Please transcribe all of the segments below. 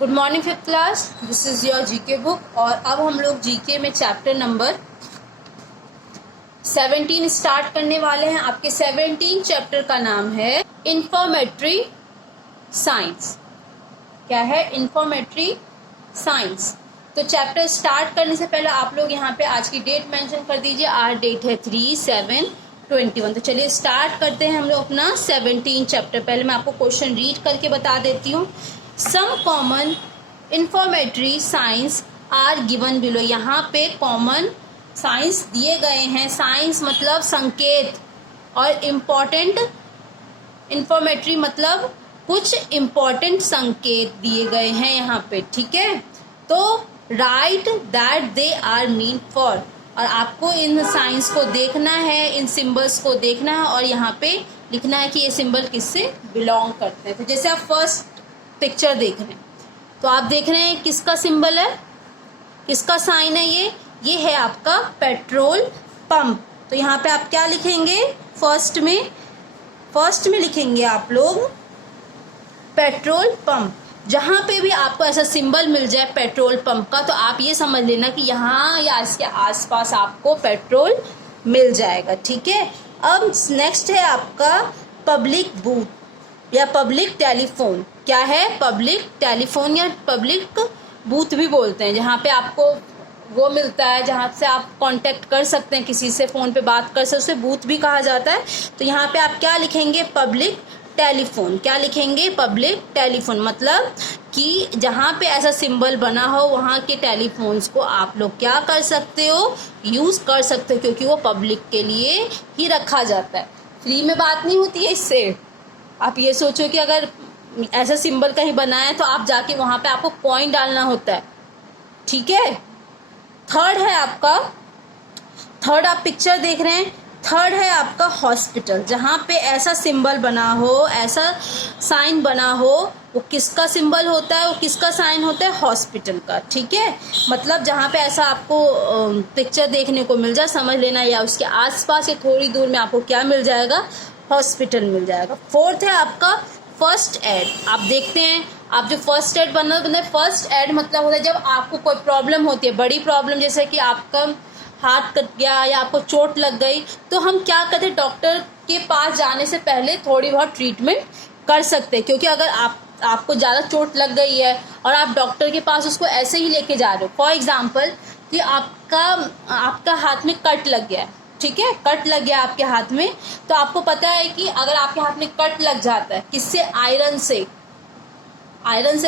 Good morning fifth class, this is your GK book. और अब हम लोग जीके में चैप्टर नंबर 17 स्टार्ट करने वाले हैं। आपके 17 चैप्टर का नाम है इंफॉर्मेटरी साइंस। क्या है? Informatory science. तो चैप्टर स्टार्ट करने से पहले आप लोग यहाँ पे आज की डेट मेंशन कर दीजिए। आज डेट है 3/7/21। तो चलिए स्टार्ट करते हैं हम लोग अपना 17 चैप्टर। पहले मैं आपको क्वेश्चन रीड करके बता देती हूँ। Some common informatory science are given below. यहाँ पे कॉमन साइंस दिए गए हैं। साइंस मतलब संकेत और इम्पोर्टेंट इंफॉर्मेटरी मतलब कुछ इम्पोर्टेंट संकेत दिए गए हैं यहाँ पे। ठीक है, तो right that they are mean for. और आपको इन साइंस को देखना है, इन सिंबल्स को देखना है और यहाँ पे लिखना है कि ये सिंबल किससे बिलोंग करते हैं। तो जैसे आप फर्स्ट पिक्चर देख रहे हैं तो आप देख रहे हैं किसका सिंबल है, किसका साइन है। ये है आपका पेट्रोल पंप। तो यहाँ पे आप क्या लिखेंगे? फर्स्ट में लिखेंगे आप लोग पेट्रोल पंप। जहाँ पे भी आपको ऐसा सिंबल मिल जाए पेट्रोल पंप का तो आप ये समझ लेना कि यहाँ या इसके आसपास आपको पेट्रोल मिल जाएगा। ठीक है, अब नेक्स्ट है आपका पब्लिक बूथ या पब्लिक टेलीफोन। क्या है? पब्लिक टेलीफोन या पब्लिक बूथ भी बोलते हैं, जहाँ पे आपको वो मिलता है जहाँ से आप कांटेक्ट कर सकते हैं, किसी से फ़ोन पे बात कर सकते हैं, उसे बूथ भी कहा जाता है। तो यहाँ पे आप क्या लिखेंगे? Public telephone. क्या लिखेंगे? Public telephone. मतलब कि जहाँ पे ऐसा सिंबल बना हो वहाँ के टेलीफोन्स को आप लोग क्या कर सकते हो? यूज़ कर सकते हो, क्योंकि वो पब्लिक के लिए ही रखा जाता है। फ्री में बात नहीं होती है इससे। आप ये सोचो कि अगर ऐसा सिंबल कहीं बना है तो आप जाके वहाँ पे आपको कॉइन डालना होता है। ठीक है, थर्ड है आपका, थर्ड आप पिक्चर देख रहे हैं, थर्ड है आपका हॉस्पिटल। जहाँ पे ऐसा सिंबल बना हो, ऐसा साइन बना हो, वो किसका सिंबल होता है? वो किसका साइन होता है? हॉस्पिटल का। ठीक है, मतलब जहाँ पे ऐसा आपको पिक्चर देखने को मिल जाए समझ लेना, या उसके आसपास या थोड़ी दूर में आपको क्या मिल जाएगा? हॉस्पिटल मिल जाएगा। फोर्थ है आपका फर्स्ट एड। आप देखते हैं, आप जो फर्स्ट एड बनना फर्स्ट एड मतलब होता है जब आपको कोई प्रॉब्लम होती है, बड़ी प्रॉब्लम, जैसे कि आपका हाथ कट गया या आपको चोट लग गई, तो हम क्या करते हैं? डॉक्टर के पास जाने से पहले थोड़ी बहुत ट्रीटमेंट कर सकते हैं। क्योंकि अगर आपको ज़्यादा चोट लग गई है और आप डॉक्टर के पास उसको ऐसे ही लेके जा रहे हो, फॉर एग्जाम्पल कि आपका हाथ में कट लग गया है। ठीक है, कट लग गया आपके हाथ में, तो आपको पता है कि अगर आपके हाथ में कट लग जाता है, किससे? आयरन से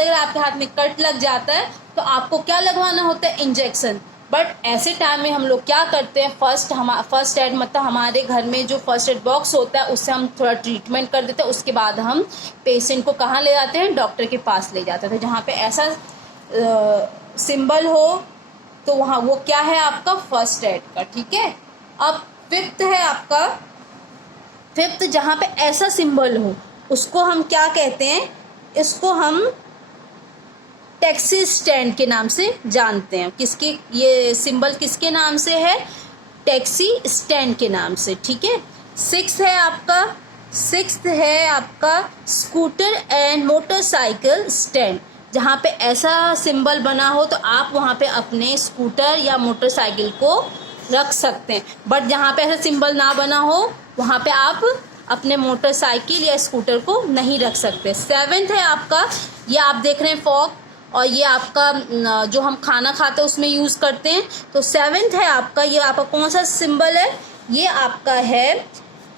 अगर आपके हाथ में कट लग जाता है तो आपको क्या लगवाना होता है? इंजेक्शन। बट ऐसे टाइम में हम लोग क्या करते हैं? फर्स्ट एड मतलब हमारे घर में जो फर्स्ट एड बॉक्स होता है उससे हम थोड़ा ट्रीटमेंट कर देते हैं। उसके बाद हम पेशेंट को कहाँ ले जाते हैं? डॉक्टर के पास ले जाते थे। जहाँ पे ऐसा सिंबल हो तो वहाँ वो क्या है? आपका फर्स्ट एड का। ठीक है, अब फिफ्थ है आपका, फिफ्थ जहाँ पे ऐसा सिंबल हो उसको हम क्या कहते हैं? इसको हम टैक्सी स्टैंड के नाम से जानते हैं। किसके ये सिंबल किसके नाम से है? टैक्सी स्टैंड के नाम से। ठीक है, सिक्स्थ है आपका स्कूटर एंड मोटरसाइकिल स्टैंड। जहाँ पे ऐसा सिंबल बना हो तो आप वहाँ पे अपने स्कूटर या मोटरसाइकिल को रख सकते हैं। बट जहाँ पे ऐसा सिंबल ना बना हो वहाँ पे आप अपने मोटरसाइकिल या स्कूटर को नहीं रख सकते। सेवेंथ है आपका, ये आप देख रहे हैं फॉक, और ये आपका जो हम खाना खाते हैं उसमें यूज़ करते हैं। तो सेवेंथ है आपका, ये आपका कौन सा सिंबल है? ये आपका है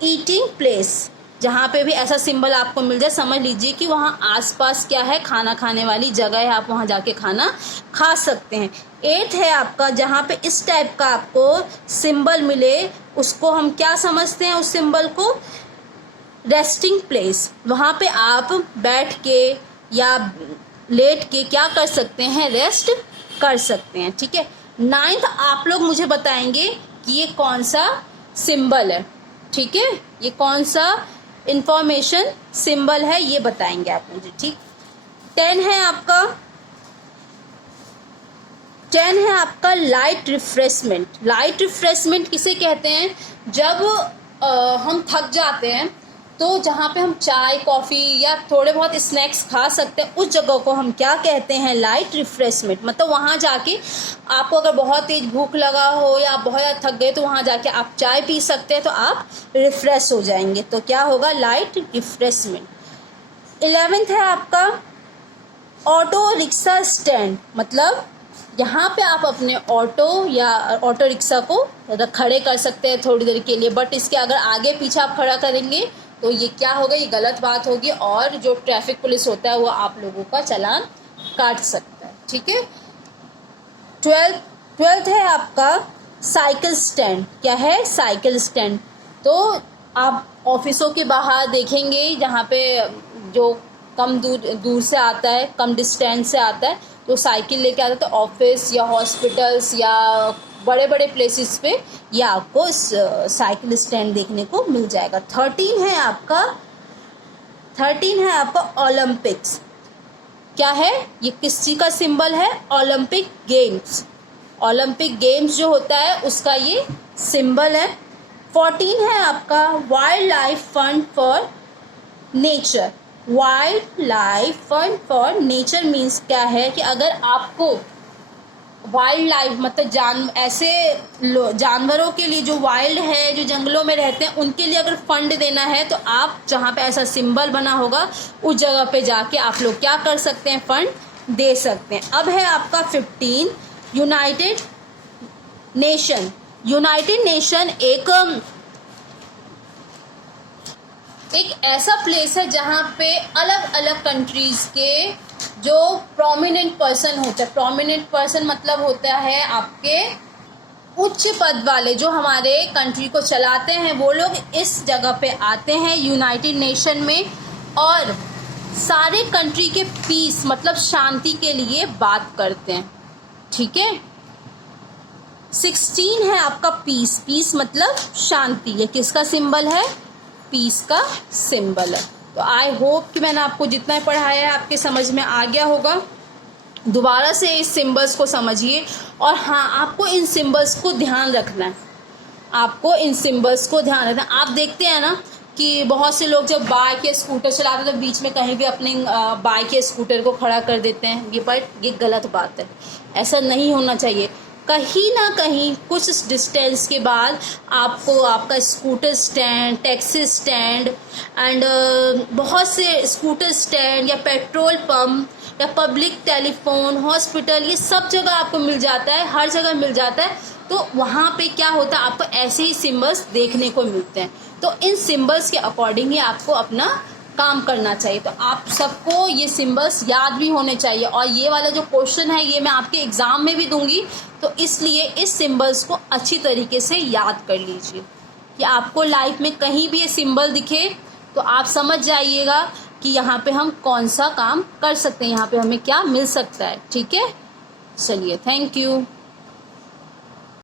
ईटिंग प्लेस। जहाँ पे भी ऐसा सिंबल आपको मिल जाए समझ लीजिए कि वहाँ आसपास क्या है? खाना खाने वाली जगह है, आप वहाँ जाके खाना खा सकते हैं। एट है आपका, जहाँ पे इस टाइप का आपको सिंबल मिले उसको हम क्या समझते हैं? उस सिंबल को रेस्टिंग प्लेस। वहाँ पे आप बैठ के या लेट के क्या कर सकते हैं? रेस्ट कर सकते हैं। ठीक है, नाइन्थ आप लोग मुझे बताएंगे कि ये कौन सा सिंबल है। ठीक है, ये कौन सा इंफॉर्मेशन सिंबल है ये बताएंगे आप मुझे। ठीक, 10 है आपका लाइट रिफ्रेशमेंट। लाइट रिफ्रेशमेंट किसे कहते हैं? जब हम थक जाते हैं तो जहाँ पे हम चाय कॉफ़ी या थोड़े बहुत स्नैक्स खा सकते हैं उस जगह को हम क्या कहते हैं, लाइट रिफ्रेशमेंट। मतलब वहाँ जाके आपको अगर बहुत तेज भूख लगा हो या आप बहुत ज़्यादा थक गए तो वहाँ जाके आप चाय पी सकते हैं, तो आप रिफ्रेश हो जाएंगे। तो क्या होगा, लाइट रिफ्रेशमेंट। 11th है आपका ऑटो रिक्शा स्टैंड। मतलब यहाँ पे आप अपने ऑटो या ऑटो रिक्शा को खड़े कर सकते हैं थोड़ी देर के लिए, बट इसके अगर आगे पीछे आप खड़ा करेंगे तो ये क्या होगा, ये गलत बात होगी और जो ट्रैफिक पुलिस होता है वो आप लोगों का चालान काट सकता है। ठीक है। 12th है आपका साइकिल स्टैंड। क्या है, साइकिल स्टैंड। तो आप ऑफिसों के बाहर देखेंगे जहाँ पे जो कम दूर से आता है, कम डिस्टेंस से आता है, तो साइकिल लेके आता है। तो ऑफिस या हॉस्पिटल्स या बड़े बड़े प्लेसेस पे ये आपको इस साइकिल स्टैंड देखने को मिल जाएगा। 13 है आपका ओलंपिक्स। क्या है, ये किस चीज़ का सिंबल है, ओलंपिक गेम्स। ओलंपिक गेम्स जो होता है उसका ये सिंबल है। 14 है आपका wild life fund for nature. Wild life fund for nature means क्या है कि अगर आपको वाइल्ड लाइफ मतलब ऐसे जानवरों के लिए जो वाइल्ड है, जो जंगलों में रहते हैं, उनके लिए अगर फंड देना है तो आप जहाँ पे ऐसा सिंबल बना होगा उस जगह पे जाके आप लोग क्या कर सकते हैं, फंड दे सकते हैं। अब है आपका 15 यूनाइटेड नेशन। यूनाइटेड नेशन एक ऐसा प्लेस है जहाँ पे अलग अलग कंट्रीज के जो प्रोमिनेंट पर्सन होते हैं, प्रोमिनेंट पर्सन मतलब होता है आपके उच्च पद वाले जो हमारे कंट्री को चलाते हैं, वो लोग इस जगह पे आते हैं यूनाइटेड नेशन में और सारे कंट्री के पीस मतलब शांति के लिए बात करते हैं। ठीक है। 16 है आपका पीस। पीस मतलब शांति। ये किसका सिंबल है, पीस का सिंबल है। तो आई होप कि मैंने आपको जितना पढ़ाया है आपके समझ में आ गया होगा। दोबारा से इस सिंबल्स को समझिए और हाँ, आपको इन सिंबल्स को ध्यान रखना है। आपको इन सिंबल्स को ध्यान रखना है। आप देखते हैं ना कि बहुत से लोग जब बाइक या स्कूटर चलाते हैं तो बीच में कहीं भी अपने बाइक या स्कूटर को खड़ा कर देते हैं। ये गलत बात है, ऐसा नहीं होना चाहिए। कहीं ना कहीं कुछ डिस्टेंस के बाद आपको आपका scooter stand, taxi stand and बहुत से स्कूटर स्टैंड या पेट्रोल पंप या पब्लिक टेलीफोन, हॉस्पिटल, ये सब जगह आपको मिल जाता है, हर जगह मिल जाता है। तो वहाँ पे क्या होता है, आपको ऐसे ही सिंबल्स देखने को मिलते हैं। तो इन सिंबल्स के अकॉर्डिंग ही आपको अपना काम करना चाहिए। तो आप सबको ये सिंबल्स याद भी होने चाहिए और ये वाला जो क्वेश्चन है ये मैं आपके एग्ज़ाम में भी दूंगी, तो इसलिए इस सिंबल्स को अच्छी तरीके से याद कर लीजिए कि आपको लाइफ में कहीं भी ये सिंबल दिखे तो आप समझ जाइएगा कि यहाँ पे हम कौन सा काम कर सकते हैं, यहाँ पे हमें क्या मिल सकता है। ठीक है, चलिए, थैंक यू।